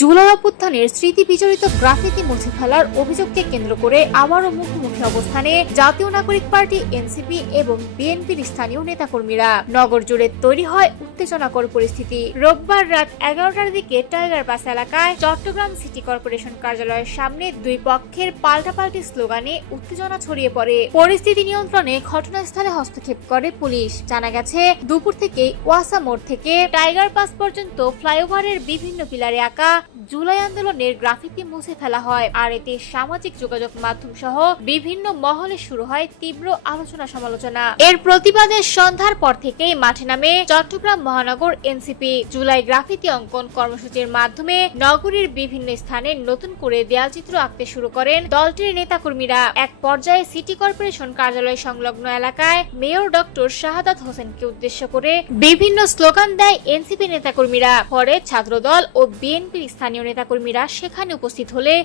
জুলাই অভ্যুত্থানের স্মৃতি বিজড়িত গ্রাফিতি মুছে ফেলার অভিযোগকে কেন্দ্র করে আবারও মুখোমুখি অবস্থানে জাতীয় নাগরিক পার্টি এনসিপি এবং বিএনপির স্থানীয় নেতাকর্মীরা। নগর জুড়ে তৈরি হয় উত্তেজনাকর পরিস্থিতি। রোববার রাত 11টার দিকে টাইগার পাস এলাকায় চট্টগ্রাম সিটি কর্পোরেশন কার্যালয়ের সামনে দুই পক্ষের পাল্টাপাল্টি স্লোগানে উত্তেজনা ছড়িয়ে পড়ে। পরিস্থিতি নিয়ন্ত্রণে ঘটনাস্থলে হস্তক্ষেপ করে পুলিশ। জানা গেছে, দুপুর থেকে ওয়াসা মোড় থেকে টাইগার পাস পর্যন্ত ফ্লাইওভারের বিভিন্ন পিলারে আঁকা জুলাই আন্দোলনের গ্রাফিতি মুছে ফেলা হয়, আর এতে সামাজিক যোগাযোগ মাধ্যম সহ বিভিন্ন মহলে শুরু হয় তীব্র আলোচনা সমালোচনা। এর প্রতিবাদে সন্ধ্যার পর থেকেই মাঠে নামে চট্টগ্রাম মহানগর এনসিপি। জুলাই গ্রাফিতি অঙ্কন কর্মসূচির মাধ্যমে নগরীর বিভিন্ন স্থানে নতুন করে দেয়ালচিত্র আঁকতে শুরু করেন দলটির নেতাকর্মীরা। এক পর্যায়ে সিটি কর্পোরেশন কার্যালয় সংলগ্ন এলাকায় মেয়র ডক্টর শাহাদাত হোসেনকে উদ্দেশ্য করে বিভিন্ন স্লোগান দেয় এনসিপি নেতাকর্মীরা। পরে ছাত্রদল ও বিএনপির স্থানীয় নেতাকর্মীরা সেখানে উপস্থিত হলে